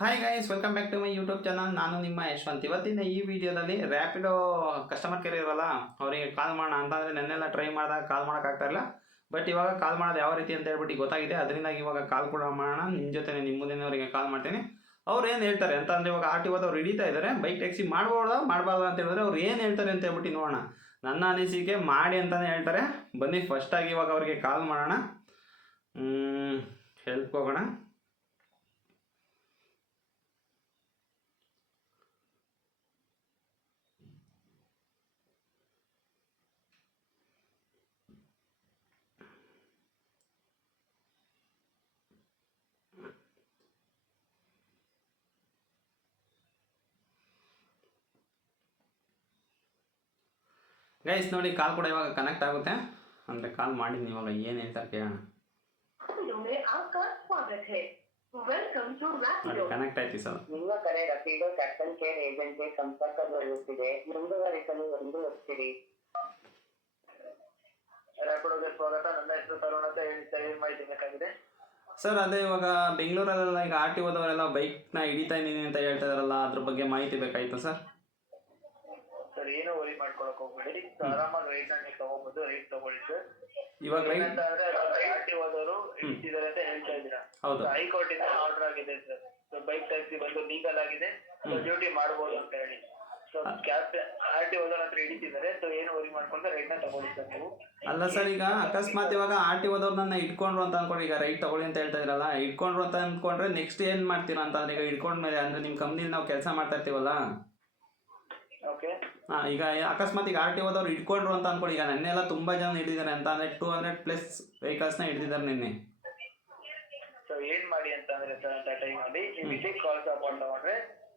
Hi guys, welcome back to my YouTube channel. ನಾನು ನಿಮ್ಮ ಯಶವಂತ್. ಇವತ್ತಿನ ಈ ವಿಡಿಯೋದಲ್ಲಿ ರ್ಯಾಪಿಡೋ ಕಸ್ಟಮರ್ ಕೇರ್ ಇರೋಲ್ಲ, ಅವರಿಗೆ ಕಾಲ್ ಮಾಡೋಣ ಅಂತಂದರೆ ನೆನ್ನೆಲ್ಲ ಟ್ರೈ ಮಾಡಿದಾಗ ಕಾಲ್ ಮಾಡೋಕ್ಕಾಗ್ತಾ ಇಲ್ಲ. ಬಟ್ ಇವಾಗ ಕಾಲ್ ಮಾಡೋದು ಯಾವ ರೀತಿ ಅಂತ ಹೇಳ್ಬಿಟ್ಟು ಗೊತ್ತಾಗಿದೆ. ಅದರಿಂದಾಗಿ ಇವಾಗ ಕಾಲ್ ಕೂಡ ಮಾಡೋಣ. ನಿಮ್ಮ ಜೊತೆ ನಿಮ್ಮ ಮುಂದಿನವರಿಗೆ ಕಾಲ್ ಮಾಡ್ತೀನಿ. ಅವ್ರು ಏನು ಹೇಳ್ತಾರೆ ಅಂತ ಅಂದರೆ, ಇವಾಗ ಆರ್ ಟಿ ಓದವ್ರು ಹಿಡಿತಾ ಇದ್ದಾರೆ, ಬೈಕ್ ಟ್ಯಾಕ್ಸಿ ಮಾಡ್ಬೋದಾ ಮಾಡಬಾರ್ದು ಅಂತ ಹೇಳಿದ್ರೆ ಅವ್ರು ಏನು ಹೇಳ್ತಾರೆ ಅಂತ ಹೇಳ್ಬಿಟ್ಟು ನೋಡೋಣ. ನನ್ನ ಅನಿಸಿಕೆ ಮಾಡಿ ಅಂತಲೇ ಹೇಳ್ತಾರೆ. ಬನ್ನಿ ಫಸ್ಟಾಗಿ ಇವಾಗ ಅವರಿಗೆ ಕಾಲ್ ಮಾಡೋಣ, ಹೆಲ್ಪ್ ಹೋಗೋಣ. ಗೈಸ್ ನೋಡಿ, ಕಾಲ್ ಕೂಡ ಇವಾಗ ಕನೆಕ್ಟ್ ಆಗುತ್ತೆ. ಅಂದರೆ ಕಾಲ್ ಮಾಡಿ ಇವಾಗ ಏನು ಹೇಳ್ತಾರೆ ಕೇಳೋಣ. ಕನೆಕ್ಟ್ ಆಯ್ತು ಸರ್. ನಿಮ್ಮ ಕರೆ ರಫೀಡೋ ಕಸ್ಟಮರ್ ಕೇರ್ ಏಜೆಂಟ್ಗೆ ಸಂಪರ್ಕಗೊಳ್ಳುತ್ತಿದೆ. ಮುಂದುವರಿಸಲು ಒತ್ತಿರಿ. ರ್ಯಾಪಿಡೋಗೆ ಸ್ವಾಗತ. ನನ್ನ ಹೆಸರು ತರುಣ್ ಅಂತ ಏನು ಮಾಹಿತಿ ಬೇಕಾಗಿದೆ ಸರ್? ಅದೇ ಇವಾಗ ಬೆಂಗಳೂರಲ್ಲೆಲ್ಲ ಈಗ ಆರ್ ಟಿ ಓದವರೆಲ್ಲ ಬೈಕ್ನ ಹಿಡಿತಾ ಇದ್ದೀನಿ ಅಂತ ಹೇಳ್ತಾ ಇದಾರಲ್ಲ, ಅದ್ರ ಬಗ್ಗೆ ಮಾಹಿತಿ ಬೇಕಾಯ್ತು ಸರ್. ಸರ್ ಏನು ವರಿ ಮಾಡ್ಕೊಳಕ್ ಹೋಗ್ಬೇಡಿ, ಆರಾಮಾಗಿ ರೈಟ್ ನಲ್ಲಿ ತಗೋಬಹುದು. ರೈಟ್ ತಗೊಳ್ಳಿ ಸರ್. ಇವಾಗ ರೈಟ್ ಅಂತ ಅಂದ್ರೆ ಆರ್ ಟಿ ಓದವರು ಹಿಡಿತಿದ್ದಾರೆ ಅಂತ ಹೇಳ್ತಾ ಇದ್ದೀರಾ. ಹೌದು, ಹೈಕೋರ್ಟ್ ಇಂದ ಆರ್ಡರ್ ಆಗಿದೆ ಸರ್. ಬೈಕ್ ಟ್ಯಾಕ್ಸಿ ಬಂದು ಲೀಗಲ್ ಆಗಿದೆ, ಡ್ಯೂಟಿ ಮಾಡಬಹುದು ಅಂತ ಹೇಳಿ. ಸೊ ಕ್ಯಾಬ್ ಆರ್ ಟಿ ಓದವ್ರ ಹತ್ರ ಹಿಡಿತಿದ್ದಾರೆ. ಸೊ ಏನು ವರಿ ಮಾಡ್ಕೊಂಡು ರೈಟ್ ನ ತಗೊಳ್ಳಿ ಸರ್ ನೀವು. ಅಲ್ಲ ಸರ್, ಈಗ ಅಕಸ್ಮಾತ್ ಇವಾಗ ಆರ್ ಟಿ ಓದವ್ರು ನನ್ನ ಇಟ್ಕೊಂಡ್ರು ಅಂತ ಅನ್ಕೊಂಡು, ಈಗ ರೈಟ್ ತಗೊಳ್ಳಿ ಅಂತ ಹೇಳ್ತಾ ಇದ್ರಲ್ಲ, ಇಟ್ಕೊಂಡ್ರು ಅಂತ ಅಂದ್ಕೊಂಡ್ರೆ ನೆಕ್ಸ್ಟ್ ಏನು ಮಾಡ್ತೀರಾ ಅಂತ ಅಂದ್ರೆ, ಈಗ ಇಟ್ಕೊಂಡ್ಮೇಲೆ ಅಂದ್ರೆ ನಿಮ್ಮ ಕಂಪ್ನಿಲಿ ನಾವು ಕೆಲಸ ಮಾಡ್ತಾ ಇರ್ತೀವಲ್ಲ, ಈಗ ಅಕಸ್ಮಾತ್ ಈಗ ಆರ್ ಟಿ ಓದವ್ರು ಇಟ್ಕೊಂಡ್ರು ಅಂತ ಅನ್ಕೊಳ್ಳಿ. ಈಗ ನೆನ್ನೆಲ್ಲ ತುಂಬಾ ಜನ ಹಿಡಿದಿದ್ದಾರೆ ಅಂತ ಅಂದ್ರೆ 200+ ವೆಹಿಕಲ್ಸ್ನ ಹಿಡಿದಿದ್ದಾರೆ ನಿನ್ನೆ. ಸೊ ಏನ್ ಮಾಡಿ ಅಂತ ಅಂದ್ರೆ ಸರ್, ಅಂತ ಟೈಮಲ್ಲಿ ನೀವು ಕಾಲ್ ಸಪೋರ್ಟ್ ತಗೊಂಡ್ರೆ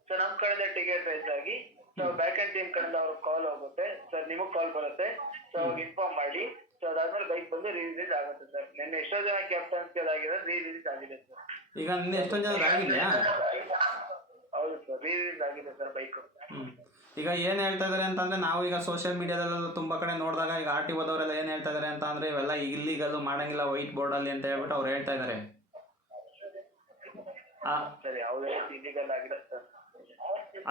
ಸೊ ನಮ್ ಕಡೆಯಿಂದ ಟಿಕೆಟ್ ರೈಸ್ ಆಗಿ ಸೊ ಬ್ಯಾಕ್ ಅಂಡ್ ಟೀಮ್ ಕಡೆಯಿಂದ ಅವ್ರಿಗೆ ಕಾಲ್ ಹೋಗುತ್ತೆ ಸರ್, ನಿಮಗ್ ಕಾಲ್ ಬರುತ್ತೆ. ಸೊ ಅವಾಗ ಇನ್ಫಾರ್ಮ್ ಮಾಡಿ. ಸೊ ಅದಾದ್ಮೇಲೆ ಬೈಕ್ ಬಂದು ರಿಲೀಸ್ ಆಗುತ್ತೆ ಸರ್. ನಿನ್ನೆ ಎಷ್ಟೋ ಜನ ಕ್ಯಾಪ್ಟನ್ಸ್ ಆಗಿದೆ, ರಿಲೀಸ್ ಆಗಿದೆ ಸರ್. ಈಗ ನಿನ್ನೆ ಎಷ್ಟೊಂದು ಜನ ಆಗಿದೆಯಾ? ಹೌದು ಸರ್, ರಿಲೀಸ್ ಆಗಿದೆ ಸರ್ ಬೈಕ್. ಈಗ ಏನು ಹೇಳ್ತಾ ಇದ್ದಾರೆ ಅಂತಂದರೆ, ನಾವು ಈಗ ಸೋಷಿಯಲ್ ಮೀಡಿಯಾದಲ್ಲೆಲ್ಲ ತುಂಬ ಕಡೆ ನೋಡಿದಾಗ ಈಗ ಆರ್ ಟಿ ಓದವರೆಲ್ಲ ಏನು ಹೇಳ್ತಾ ಇದ್ದಾರೆ ಅಂತ ಅಂದರೆ, ಇವೆಲ್ಲ ಇಲ್ಲಿಗಲ್ಲು ಮಾಡೋಂಗಿಲ್ಲ ವೈಟ್ ಬೋರ್ಡಲ್ಲಿ ಅಂತ ಹೇಳ್ಬಿಟ್ಟು ಅವ್ರು ಹೇಳ್ತಾ ಇದ್ದಾರೆ. ಸರ್ ಯಾವುದೇ ಇಲ್ಲಿಗಲ್ ಆಗಿದೆ ಸರ್.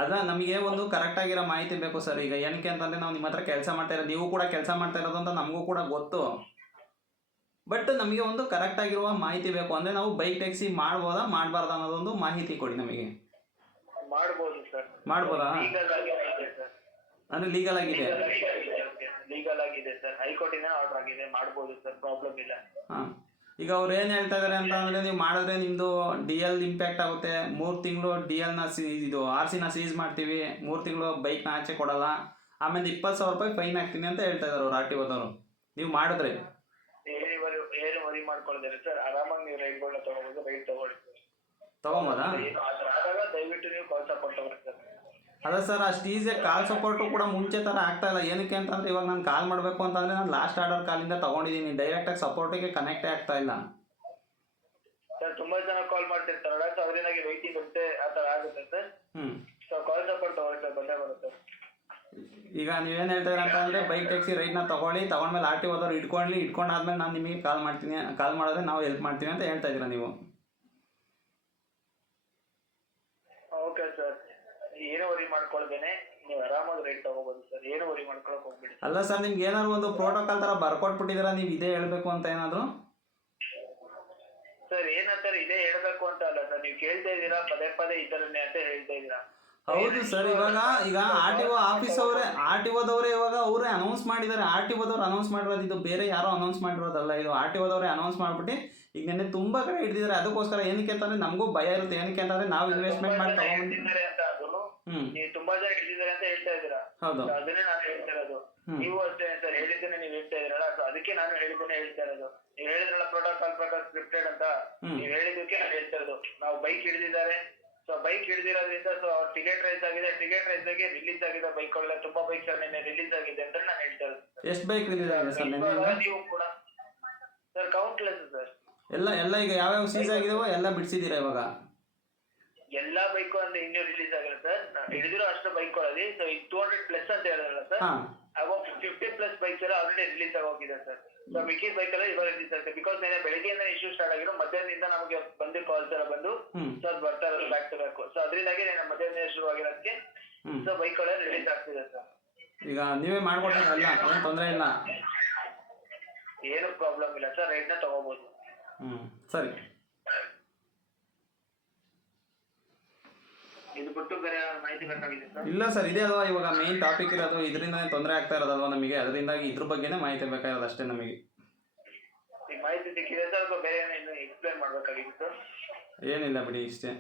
ಅದ ನಮಗೆ ಒಂದು ಕರೆಕ್ಟ್ ಆಗಿರೋ ಮಾಹಿತಿ ಬೇಕು ಸರ್. ಈಗ ಏನಕ್ಕೆ ಅಂತಂದರೆ, ನಾವು ನಿಮ್ಮ ಹತ್ರ ಕೆಲಸ ಮಾಡ್ತಾ ಇರೋದು, ನೀವು ಕೂಡ ಕೆಲಸ ಮಾಡ್ತಾ ಇರೋದು ಅಂತ ನಮಗೂ ಕೂಡ ಗೊತ್ತು. ಬಟ್ ನಮಗೆ ಒಂದು ಕರೆಕ್ಟ್ ಆಗಿರುವ ಮಾಹಿತಿ ಬೇಕು. ಅಂದರೆ ನಾವು ಬೈಕ್ ಟ್ಯಾಕ್ಸಿ ಮಾಡ್ಬೋದಾ ಮಾಡಬಾರ್ದಾ ಅನ್ನೋದೊಂದು ಮಾಹಿತಿ ಕೊಡಿ ನಮಗೆ. ಮಾಡ್ಬೋದು ಸರ್. ಮಾಡ್ಬೋದಾ? ಅಂದ್ರೆ ಲೀಗಲ್ ಆಗಿದೆ, ಲೀಗಲ್ ಆಗಿದೆ ಸರ್. ಹೈಕೋರ್ಟ್ ಇಂದ ಆರ್ಡರ್ ಆಗಿದೆ, ಮಾಡ್ಬೋದು ಸರ್, ಪ್ರಾಬ್ಲಮ್ ಇಲ್ಲ. ಈಗ ಅವ್ರು ಏನು ಹೇಳ್ತಾ ಇದ್ದಾರೆ ಅಂತ ಅಂದರೆ, ನೀವು ಮಾಡಿದ್ರೆ ನಿಮ್ಮದು DL ಇಂಪ್ಯಾಕ್ಟ್ ಆಗುತ್ತೆ. 3 ತಿಂಗಳು DLನ ಇದು RC ನ ಸೀಸ್ ಮಾಡ್ತೀವಿ, 3 ತಿಂಗಳು ಬೈಕ್ನ ಆಚೆ ಕೊಡಲ್ಲ, ಆಮೇಲೆ 20,000 ರೂಪಾಯಿ ಫೈನ್ ಹಾಕ್ತೀನಿ ಅಂತ ಹೇಳ್ತಾ ಇದ್ದಾರೆ ಅವ್ರು ಆರ್ ಟಿ ಓದವರು. ನೀವು ಮಾಡಿದ್ರೆ ಏನು ವರಿ ಮಾಡ್ಕೊಳ್ತಾರೆ ಸರ್, ಆರಾಮಾಗಿ ನೀವು ರೈಟ್ಗಳನ್ನ ತಗೋಬಹುದು. ರೈಟ್ ತಗೊಬೋದಾ? ಆದಾಗ ದಯವಿಟ್ಟು ನೀವು ಕಾಲ್ ಸಪೋರ್ಟ್ ತಗೊಳ್ಳಿ ಸರ್. ಅದೇ ಸರ್, ಅಷ್ಟು ಈಸಿಯಾಗಿ ಕಾಲ್ ಸಪೋರ್ಟು ಕೂಡ ಮುಂಚೆ ಥರ ಆಗ್ತಾ ಇಲ್ಲ. ಏನಕ್ಕೆ ಅಂತಂದರೆ, ಇವಾಗ ನಾನು ಕಾಲ್ ಮಾಡಬೇಕು ಅಂತಂದರೆ ನಾನು ಲಾಸ್ಟ್ ಆರ್ಡರ್ ಕಾಲಿಂದ ತೊಗೊಂಡಿದ್ದೀನಿ, ಡೈರೆಕ್ಟಾಗಿ ಸಪೋರ್ಟಿಗೆ ಕನೆಕ್ಟೇ ಆಗ್ತಾ ಇಲ್ಲ ಸರ್. ತುಂಬಾ ಜನ ಕಾಲ್ ಮಾಡ್ತಿರ್ತಾರಲ್ಲ, ಸೊ ಅದರಿಂದಾಗಿ ವೈಟಿಂಗ್ ಬರುತ್ತೆ, ಆ ಥರ ಆಗುತ್ತೆ ಸರ್. ಸೊ ಕಾಲ್ ಸಪೋರ್ಟ್ ತಗೊಳ್ಳಿ ಸರ್, ಬಂದೇ ಬರುತ್ತೆ. ಈಗ ನೀವೇನು ಹೇಳ್ತಾ ಇದ್ದೀರ ಅಂತಂದರೆ, ಬೈಕ್ ಟ್ಯಾಕ್ಸಿ ರೈಟ್ನ ತೊಗೊಂಡ್ಮೇಲೆ ಆರ್ ಟಿ ಓದವ್ರು ಇಟ್ಕೊಂಡಾದ್ಮೇಲೆ ನಾನು ನಿಮಗೆ ಕಾಲ್ ಮಾಡ್ತೀನಿ, ಕಾಲ್ ಮಾಡಿದ್ರೆ ನಾವು ಹೆಲ್ಪ್ ಮಾಡ್ತೀವಿ ಅಂತ ಹೇಳ್ತಾ ಇದ್ದೀರಾ ನೀವು. ಓಕೆ ಸರ್, ಏನು ವರಿ ಮಾಡ್ಕೊಳ್ದೇನೆ ನೀವು ಆರಾಮಾಗಿ ರೈಟ್ ತಗೋಬಹುದು ಸರ್. ಏನು ವರಿ ಮಾಡ್ಕೊಳಕ್ ಹೋಗ್ಬಿಡಿ. ಅಲ್ಲ ಸರ್, ನಿಮ್ಗೆ ಏನಾದ್ರು ಒಂದು ಪ್ರೋಟೋಕಾಲ್ ಥರ ಬರ್ಕೊಟ್ಬಿಟ್ಟಿದ್ದೀರಾ, ನೀವು ಇದೇ ಹೇಳಬೇಕು ಅಂತ ಏನಾದರೂ? ಸರ್ ಏನಂತಾರೆ, ಇದೇ ಹೇಳ್ಬೇಕು ಅಂತ ಅಲ್ಲ ಸರ್, ನೀವು ಕೇಳ್ತಾ ಇದ್ದೀರಾ ಪದೇ ಪದೇ ಈ ಥರನೇ ಅಂತ ಹೇಳ್ತಾ ಇದ್ದೀರಾ. ಹೌದು ಸರ್. ಈಗ ಆರ್ ಟಿ ಓ ಆಫೀಸ್ ಅವರೇ, ಆರ್ ಟಿ ಓದವರೇ ಇವಾಗ ಅವರೇ ಅನೌನ್ಸ್ ಮಾಡಿದ್ದಾರೆ. ಆರ್ ಟಿ ಓದವ್ರು ಅನೌನ್ಸ್ ಮಾಡಿರೋದು, ಇದು ಬೇರೆ ಯಾರೋ ಅನೌನ್ಸ್ ಮಾಡಿರೋದಲ್ಲ, ಇದು ಆರ್ ಟಿ ಓದವರೇ ಅನೌನ್ಸ್ ಮಾಡಿಬಿಟ್ಟು ಈಗ ನೆನ್ನೆ ತುಂಬ ಕಡೆ ಹಿಡಿದಿದ್ದಾರೆ. ಅದಕ್ಕೋಸ್ಕರ ಏನಕ್ಕೆ ಅಂತಂದರೆ ನಮಗೂ ಭಯ ಇರುತ್ತೆ. ಏನಕ್ಕೆ ಅಂತಂದರೆ ನಾವು ಇನ್ವೆಸ್ಟ್ಮೆಂಟ್ ಮಾಡಿ ಹಿಡಿದಿದ್ದಾರೆ ಅಂತ, ಅದು ನೀವು ತುಂಬಾ ಜನ ಹಿಡಿದಿದ್ದಾರೆ ಅಂತ ಹೇಳ್ತಾ ಇದ್ದೀರಾ. ಹೌದು, ಅದನ್ನೇ ನಾನು ಹೇಳ್ತಾ ಇರೋದು. ನೀವು ಅಷ್ಟೇ ಸರ್, ಹೇಳಿದ್ದೇನೆ ನೀವು ಹೇಳ್ತಾ ಇದ್ದೀರಲ್ಲ, ಸೊ ಅದಕ್ಕೆ ನಾನು ಹೇಳಿದ್ದೇನೆ ಹೇಳ್ತಾ ಇರೋದು. ನೀವು ಹೇಳಿದ್ರಲ್ಲ ಪ್ರೋಟೋಕಾಲ್ ಪ್ರಕಾರ ಸ್ಕ್ರಿಪ್ಟೆಡ್ ಅಂತ, ನೀವು ಹೇಳಿದ್ದಕ್ಕೆ ನಾನು ಹೇಳ್ತಾ ಇರೋದು. ನಾವು ಬೈಕ್ ಹಿಡಿದಿದ್ದಾರೆ, ಸೊ ಬೈಕ್ ಹಿಡಿದಿರೋದ್ರಿಂದ ಸೊ ಅವ್ರ ಟಿಕೆಟ್ ರೈಸ್ ಆಗಿದೆ, ಟಿಕೆಟ್ ರೈಸ್ ಆಗಿ ರಿಲೀಸ್ ಆಗಿದೆ ಬೈಕ್ಗಳೆಲ್ಲ. ತುಂಬಾ ಬೈಕ್ ನಿನ್ನೆ ರಿಲೀಸ್ ಆಗಿದೆ ಅಂತ ನಾನು ಹೇಳ್ತಾ ಇರೋದು. ಎಷ್ಟು ಬೈಕ್ ರಿಲೀಸ್ ಆಗಿದೆ ಸರ್ ನಿನ್ನೆ? ನೀವು ಕೂಡ ಸರ್ ಕೌಂಟ್ಲೆಸ್ ಸರ್. ಎಲ್ಲ ಈಗ ಯಾವ್ಯಾವ ಸೀಸ್ ಆಗಿದಾವೋ ಎಲ್ಲ ಬಿಡಿಸಿದ್ದೀರಾ ಇವಾಗ? ಎಲ್ಲಾ ಬೈಕ್ ಅಂದ್ರೆ ಇನ್ನೂ ರಿಲೀಸ್ ಆಗಿಲ್ಲ ಸರ್. ಹಿಡಿದಿರೋ ಅಷ್ಟು ಬೈಕ್ಗಳಲ್ಲಿ ಸೊ 200+ ಅಂತ ಹೇಳಿದ್ರಲ್ಲ ಸರ್, ಅವಾಗ 50+ ಬೈಕ್ಸ್ ಎಲ್ಲ ಆಲ್ರೆಡಿ ರಿಲೀಸ್ ಆಗೋಗಿದೆ ಸರ್. ಸೊ ಮಿಕ್ಕಿದ ಬೈಕ್ ಎಲ್ಲ ಇವಾಗ ರಿಲೀಸ್ ಆಗುತ್ತೆ. ಬಿಕಾಸ್ ನೆನೆ ಬೆಳಗ್ಗೆಯಿಂದ ಇಶ್ಯೂ ಸ್ಟಾರ್ಟ್ ಆಗಿರೋ, ಮಧ್ಯಾಹ್ನದಿಂದ ನಮಗೆ ಬಂದು ಕಾಲ್ಸ್ ಎಲ್ಲ ಬಂದು ಸೊ ಅದು ಬರ್ತಾ ಇರೋದು ಬ್ಯಾಕ್ ಟು ಬ್ಯಾಕ್. ಅದರಿಂದಾಗಿ ನಮ್ಮ ಮಧ್ಯಾಹ್ನ ಶುರುವಾಗಿರೋದಕ್ಕೆ ಸೊ ಬೈಕ್ಗಳೇ ರಿಲೀಸ್ ಆಗ್ತಿದೆ ಸರ್. ಈಗ ನೀವೇ ಮಾಡ್ಕೊಡ್ತೀರಲ್ಲ, ಏನು ತೊಂದರೆ ಇಲ್ಲ, ಏನು ಪ್ರಾಬ್ಲಮ್ ಇಲ್ಲ ಸರ್, ರೇಟ್ನ ತಗೋಬಹುದು. ಸರಿ. ಇದು ಬಿಟ್ಟು ಬೇರೆ ಮಾಹಿತಿ ಬೇಕಾಗಿದೆ ಸರ್? ಇಲ್ಲ ಸರ್, ಇದೇ ಅಲ್ವಾ ಇವಾಗ ಮೇನ್ ಟಾಪಿಕ್ ಇರೋದು, ಇದರಿಂದನೇ ತೊಂದರೆ ಆಗ್ತಾ ಇರೋದಲ್ವಾ ನಮಗೆ, ಅದರಿಂದಾಗಿ ಇದ್ರ ಬಗ್ಗೆನೇ ಮಾಹಿತಿ ಬೇಕಾಗಿರೋದು ಅಷ್ಟೇ ನಮಗೆ. ಈಗ ಮಾಹಿತಿ ಸಿಕ್ಕಿದೆ ಸರ್, ಅಥವಾ ಬೇರೆ ಏನು ಎಕ್ಸ್ಪ್ಲೈನ್ ಮಾಡಬೇಕಾಗಿತ್ತು? ಏನಿಲ್ಲ ಬಿಡಿ, ಇಷ್ಟೇ.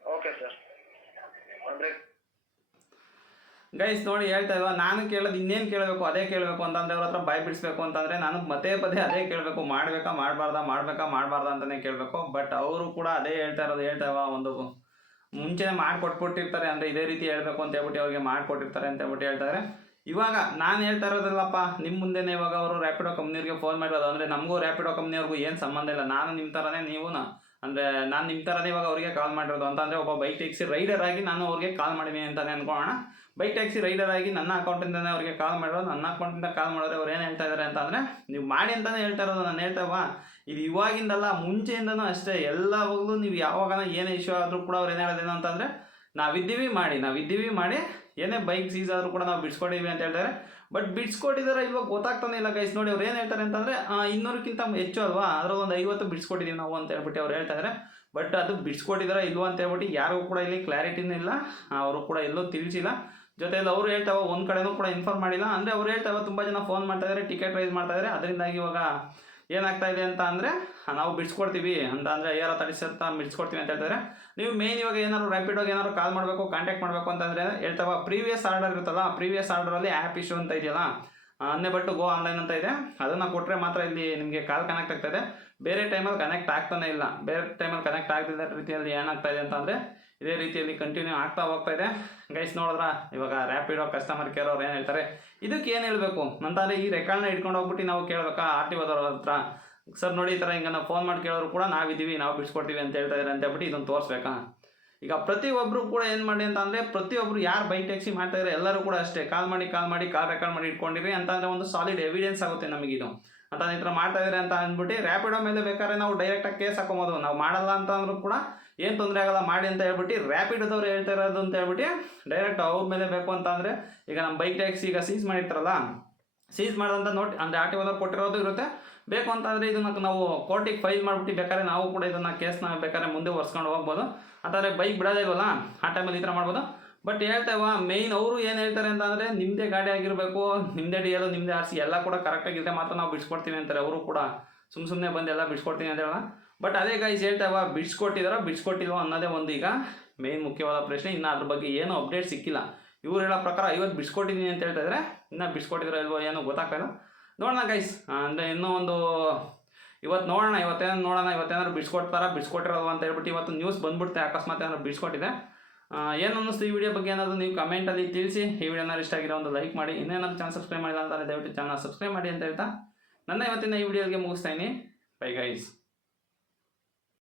Okay sir. ಅಂದರೆ ಗೈಸ್ ನೋಡಿ, ಹೇಳ್ತಾ ಇಲ್ವಾ, ನಾನು ಕೇಳೋದು ಇನ್ನೇನು ಕೇಳಬೇಕು ಅದೇ ಕೇಳಬೇಕು ಅಂತಂದರೆ ಅವ್ರ ಹತ್ರ ಬಾಯ್ ಬಿಡಿಸ್ಬೇಕು ಅಂತಂದರೆ ನಾನು ಪದೇ ಅದೇ ಕೇಳಬೇಕು, ಮಾಡಬೇಕಾ ಮಾಡಬಾರ್ದಾ ಅಂತಲೇ ಕೇಳಬೇಕು. ಬಟ್ ಅವರು ಕೂಡ ಅದೇ ಹೇಳ್ತಾಯಿಲ್ವಾ, ಒಂದು ಮುಂಚೆನೇ ಮಾಡಿಕೊಟ್ಬಿಟ್ಟಿರ್ತಾರೆ, ಅಂದರೆ ಇದೇ ರೀತಿ ಹೇಳಬೇಕು ಅಂತ ಹೇಳ್ಬಿಟ್ಟು ಅವ್ರಿಗೆ ಮಾಡಿಕೊಟ್ಟಿರ್ತಾರೆ ಅಂತ ಹೇಳ್ಬಿಟ್ಟು ಹೇಳ್ತಾರೆ. ಇವಾಗ ನಾನು ಹೇಳ್ತಾ ಇರೋದಿಲ್ಲಪ್ಪ, ನಿಮ್ಮ ಮುಂದೆನೇ ಇವಾಗ ಅವರು ರ್ಯಾಪಿಡೋ ಕಂಪ್ನಿಯವ್ರಿಗೆ ಫೋನ್ ಮಾಡಿರೋದು. ಅಂದರೆ ನಮಗೂ ರ್ಯಾಪಿಡೋ ಕಂಪ್ನಿಯವ್ರಿಗೂ ಏನು ಸಂಬಂಧ ಇಲ್ಲ, ನಾನು ನಿಮ್ಮ ಥರನೇ, ನೀವು ಅಂದರೆ ನಾನು ನಿಮ್ಮ ಥರನೇ ಇವಾಗ ಅವರಿಗೆ ಕಾಲ್ ಮಾಡಿರೋದು. ಅಂತಂದರೆ ಒಬ್ಬ ಬೈಕ್ ಟ್ಯಾಕ್ಸಿ ರೈಡರ್ ಆಗಿ ನಾನು ಅವ್ರಿಗೆ ಕಾಲ್ ಮಾಡಿದ್ದೀನಿ ಅಂತಲೇ ಅಂದ್ಕೊಳ್ಳೋಣ. ಬೈಕ್ ಟ್ಯಾಕ್ಸಿ ರೈಡರ್ ಆಗಿ ನನ್ನ ಅಕೌಂಟಿಂದನೇ ಅವ್ರಿಗೆ ಕಾಲ್ ಮಾಡಿರೋದು. ನನ್ನ ಅಕೌಂಟಿಂದ ಕಾಲ್ ಮಾಡಿದ್ರೆ ಅವ್ರು ಏನು ಹೇಳ್ತಾ ಇದ್ದಾರೆ ಅಂತಂದರೆ, ನೀವು ಮಾಡಿ ಅಂತಲೇ ಹೇಳ್ತಾ ಇರೋದು. ನಾನು ಹೇಳ್ತಾವಾ, ಇದು ಇವಾಗಿಂದಲ್ಲ, ಮುಂಚೆಯಿಂದನೂ ಅಷ್ಟೇ. ಎಲ್ಲವಾಗಲೂ ನೀವು ಯಾವಾಗ ಏನೇ ಇಶ್ಯೂ ಆದರೂ ಕೂಡ ಅವ್ರು ಏನು ಹೇಳೋದೇನು ಅಂತಂದರೆ, ನಾವಿದ್ದೀವಿ ಮಾಡಿ ಏನೇ ಬೈಕ್ ಸೀಸ್ ಆದರೂ ಕೂಡ ನಾವು ಬಿಡಿಸ್ಕೊಟ್ಟಿವಿ ಅಂತ ಹೇಳ್ತಾರೆ. ಬಟ್ ಬಿಡಿಸ್ಕೊಟ್ಟಿದ್ದಾರೆ ಇವಾಗ ಗೊತ್ತಾಗ್ತಾನೆ ಇಲ್ಲ ಗೈಸ್. ನೋಡಿ ಅವ್ರು ಏನು ಹೇಳ್ತಾರೆ ಅಂತಂದರೆ, 200ಕ್ಕಿಂತ ಹೆಚ್ಚು ಅಲ್ವಾ, ಅದರಲ್ಲಿ ಒಂದು 50 ಬಿಡಿಸ್ಕೊಟ್ಟಿದ್ದೀವಿ ನಾವು ಅಂತ ಹೇಳ್ಬಿಟ್ಟು ಅವ್ರು ಹೇಳ್ತಾ ಇದ್ದಾರೆ. ಬಟ್ ಅದು ಬಿಡಿಸ್ಕೊಟ್ಟಿದ್ದಾರೆ ಇಲ್ವ ಅಂತ ಹೇಳ್ಬಿಟ್ಟು ಯಾರಿಗೂ ಕೂಡ ಇಲ್ಲಿ ಕ್ಲಾರಿಟಿನೂ ಇಲ್ಲ, ಅವರು ಕೂಡ ಎಲ್ಲೂ ತಿಳಿಸಿಲ್ಲ. ಜೊತೆಯಲ್ಲಿ ಅವರು ಹೇಳ್ತಾವೆ ಒಂದು ಕಡೆನೂ ಕೂಡ ಇನ್ಫಾರ್ಮ್ ಮಾಡಿಲ್ಲ. ಅಂದರೆ ಅವ್ರು ಹೇಳ್ತಾವೆ ತುಂಬ ಜನ ಫೋನ್ ಮಾಡ್ತಾಯಿದ್ದಾರೆ, ಟಿಕೆಟ್ ರೈಸ್ ಮಾಡ್ತಾಯಿದ್ದಾರೆ. ಅದರಿಂದಾಗಿ ಇವಾಗ ಏನಾಗ್ತಾ ಇದೆ ಅಂತ ಅಂದರೆ, ನಾವು ಬಿಡಿಸ್ಕೊಡ್ತೀವಿ ಅಂತ ಅಂದರೆ ಯಾರೋ ತಡಿಸುತ್ತಾ ಬಿಡಿಸ್ಕೊಡ್ತೀವಿ ಅಂತ ಹೇಳ್ತಾರೆ. ನೀವು ಮೇನ್ ಇವಾಗ ಏನಾದ್ರು ರ್ಯಾಪಿಡೋಗೆ ಏನಾದ್ರು ಕಾಲ್ ಮಾಡಬೇಕು, ಕಾಂಟ್ಯಾಕ್ಟ್ ಮಾಡಬೇಕು ಅಂತಂದರೆ ಹೇಳ್ತಾವ, ಪ್ರೀವಿಯಸ್ ಆರ್ಡರ್ ಇರುತ್ತಲ್ಲ, ಪ್ರೀವಿಯಸ್ ಆರ್ಡರಲ್ಲಿ ಆ್ಯಪ್ ಇಶ್ಯೂ ಅಂತ ಇದೆಯಲ್ಲ, ಅನ್ನೆಬಟ್ಟು ಗೋ ಆನ್ಲೈನ್ ಅಂತ ಇದೆ, ಅದನ್ನು ಕೊಟ್ಟರೆ ಮಾತ್ರ ಇಲ್ಲಿ ನಿಮಗೆ ಕಾಲ್ ಕನೆಕ್ಟ್ ಆಗ್ತಾಯಿದೆ. ಬೇರೆ ಟೈಮಲ್ಲಿ ಕನೆಕ್ಟ್ ಆಗ್ತಾನೆ ಇಲ್ಲ. ಬೇರೆ ಟೈಮಲ್ಲಿ ಕನೆಕ್ಟ್ ಆಗ್ತಿದ್ದ ರೀತಿಯಲ್ಲಿ ಏನಾಗ್ತಾ ಇದೆ ಅಂತಂದರೆ, ಇದೇ ರೀತಿಯಲ್ಲಿ ಕಂಟಿನ್ಯೂ ಆಗ್ತಾ ಹೋಗ್ತಾ ಇದೆ. ಗೈಸ್ ನೋಡಿದ್ರ, ಇವಾಗ ರ್ಯಾಪಿಡೋ ಕಸ್ಟಮರ್ ಕೇರ್ ಅವ್ರು ಏನು ಹೇಳ್ತಾರೆ, ಇದಕ್ಕೆ ಏನು ಹೇಳಬೇಕು ಅಂತಂದರೆ, ಈ ರೆಕಾರ್ಡ್ನ ಇಟ್ಕೊಂಡು ಹೋಗ್ಬಿಟ್ಟು ನಾವು ಕೇಳಬೇಕಾ RTO ಅವ್ರ ಹತ್ರ, ಸರ್ ನೋಡಿ ಈ ಥರ ಹಿಂಗೆ ನಾವು ಫೋನ್ ಮಾಡಿ ಕೇಳೋರು ಕೂಡ ನಾವಿದ್ದೀವಿ, ನಾವು ಬಿಡಿಸ್ಕೊಡ್ತೀವಿ ಅಂತ ಹೇಳ್ತಾ ಇದ್ದಾರೆ ಅಂತ ಹೇಳ್ಬಿಟ್ಟು ಇದನ್ನು ತೋರಿಸ್ಬೇಕಾ? ಈಗ ಪ್ರತಿಯೊಬ್ಬರು ಕೂಡ ಏನು ಮಾಡಿ ಅಂತ ಅಂದರೆ, ಪ್ರತಿಯೊಬ್ಬರು ಯಾರು ಬೈಕ್ ಟ್ಯಾಕ್ಸಿ ಮಾಡ್ತಾಯಿದ್ದಾರೆ ಎಲ್ಲರೂ ಕೂಡ ಅಷ್ಟೇ, ಕಾಲ್ ಮಾಡಿ ಕಾಲ್ ರೆಕಾರ್ಡ್ ಮಾಡಿ ಇಟ್ಕೊಂಡಿರಿ ಅಂತಂದರೆ ಒಂದು ಸಾಲಿಡ್ ಎವಿಡೆನ್ಸ್ ಆಗುತ್ತೆ ನಮಗಿದು. ಅಂತ ಈ ಥರ ಮಾಡ್ತಾ ಇದ್ದಾರೆ ಅಂತ ಅಂದ್ಬಿಟ್ಟು ರ್ಯಾಪಿಡೋ ಮೇಲೆ ಬೇಕಾದ್ರೆ ನಾವು ಡೈರೆಕ್ಟಾಗಿ ಕೇಸ್ ಹಾಕೊಬೋದು. ನಾವು ಮಾಡಲ್ಲ ಅಂತ ಅಂದ್ರೂ ಕೂಡ ಏನು ತೊಂದರೆ ಆಗಲ್ಲ, ಮಾಡಿ ಅಂತ ಹೇಳ್ಬಿಟ್ಟು ರ್ಯಾಪಿಡೋದವ್ರು ಹೇಳ್ತಾ ಇರೋದು ಅಂತ ಹೇಳ್ಬಿಟ್ಟು ಡೈರೆಕ್ಟ್ ಅವ್ರ ಮೇಲೆ ಬೇಕು ಅಂತ ಅಂದರೆ, ಈಗ ನಮ್ಮ ಬೈಕ್ ಟ್ಯಾಕ್ಸಿ ಈಗ ಸೀಸ್ ಮಾಡಿರ್ತಾರಲ್ಲ, ಸೀಸ್ ಮಾಡೋದಂತ ನೋಡಿ ಅಂದರೆ RTO ಕೊಟ್ಟಿರೋದು ಇರುತ್ತೆ. ಬೇಕು ಅಂತಂದರೆ ಇದನ್ನು ನಾವು ಕೋರ್ಟಿಗೆ ಫೈಲ್ ಮಾಡಿಬಿಟ್ಟು ಬೇಕಾದ್ರೆ ನಾವು ಕೂಡ ಇದನ್ನು ಕೇಸ್ನ ಬೇಕಾದ್ರೆ ಮುಂದೆ ಒರೆಸ್ಕೊಂಡು ಹೋಗ್ಬೋದು. ಅಂತಂದರೆ ಬೈಕ್ ಬಿಡೋದೇ ಇಲ್ವಲ್ಲ, ಆ ಟೈಮಲ್ಲಿ ಈ ಥರ ಮಾಡ್ಬೋದು. ಬಟ್ ಹೇಳ್ತೇವ ಮೇಯ್ನ್ ಅವರು ಏನು ಹೇಳ್ತಾರೆ ಅಂತಂದರೆ, ನಿಮ್ಮದೇ ಗಾಡಿ ಆಗಿರಬೇಕು, ನಿಮ್ಮದೇ DL, ನಿಮ್ಮದೇ RC ಎಲ್ಲ ಕೂಡ ಕರೆಕ್ಟಾಗಿದ್ದರೆ ಮಾತ್ರ ನಾವು ಬಿಡಿಸ್ಕೊಡ್ತೀವಿ ಅಂತಾರೆ. ಅವರು ಕೂಡ ಸುಮ್ಮನೆ ಬಂದು ಎಲ್ಲ ಬಿಡಿಸ್ಕೊಡ್ತೀನಿ ಅಂತ ಹೇಳೋಣ. ಬಟ್ ಅದೇ ಗೈಸ್ ಹೇಳ್ತೇವ, ಬಿಡಿಸ್ಕೊಟ್ಟಿಲ್ವೋ ಅನ್ನೋದೇ ಒಂದು ಈಗ ಮೇಯ್ನ್ ಮುಖ್ಯವಾದ ಪ್ರಶ್ನೆ. ಇನ್ನು ಅದ್ರ ಬಗ್ಗೆ ಏನೂ ಅಪ್ಡೇಟ್ ಸಿಕ್ಕಿಲ್ಲ. ಇವ್ರು ಹೇಳೋ ಪ್ರಕಾರ 50 ಬಿಡಿಸ್ಕೊಟ್ಟಿದ್ದೀನಿ ಅಂತ ಹೇಳ್ತಾ ಇದ್ದಾರೆ. ಇನ್ನೂ ಬಿಡಿಸ್ಕೊಟ್ಟಿದ್ರೋ ಇಲ್ವೋ ಏನೋ ಗೊತ್ತಾಗ್ತಾಯಿಲ್ಲ. ನೋಡೋಣ ಗೈಸ್, ಅಂದರೆ ಇನ್ನೂ ಒಂದು ಇವತ್ತೇನಾದ್ರು ಬಿಡಿಸ್ಕೊಟ್ಟಿರೋದು ಅಂತ ಹೇಳ್ಬಿಟ್ಟು ಇವತ್ತು ನ್ಯೂಸ್ ಬಂದ್ಬಿಡುತ್ತೆ, ಅಕಸ್ಮಾತ್ ಏನಾದ್ರು ಬಿಡಿಸ್ಕೊಟ್ಟಿದೆ. ಏನು ಅನ್ನಿಸ್ತು ಈ ವಿಡಿಯೋ ಬಗ್ಗೆ ಏನಾದರೂ ನೀವು ಕಮೆಂಟಲ್ಲಿ ತಿಳಿಸಿ. ಈ ವಿಡಿಯೋನ ಇಷ್ಟ ಆಗಿರೋ ಒಂದು ಲೈಕ್ ಮಾಡಿ. ಇನ್ನೇನಾದ್ರು ಚಾನಲ್ ಸಬ್ಸ್ಕ್ರೈಬ್ ಮಾಡಿಲ್ಲ ಅಂತಂದರೆ ದಯವಿಟ್ಟು ಚಾನಲ್ ಸಬ್ಸ್ಕ್ರೈಬ್ ಮಾಡಿ ಅಂತ ಹೇಳ್ತಾ ನನ್ನ ಇವತ್ತಿನ ಈ ವಿಡಿಯೋಗೆ ಮುಗಿಸ್ತಾ ಇದ್ದೀನಿ. Bye guys.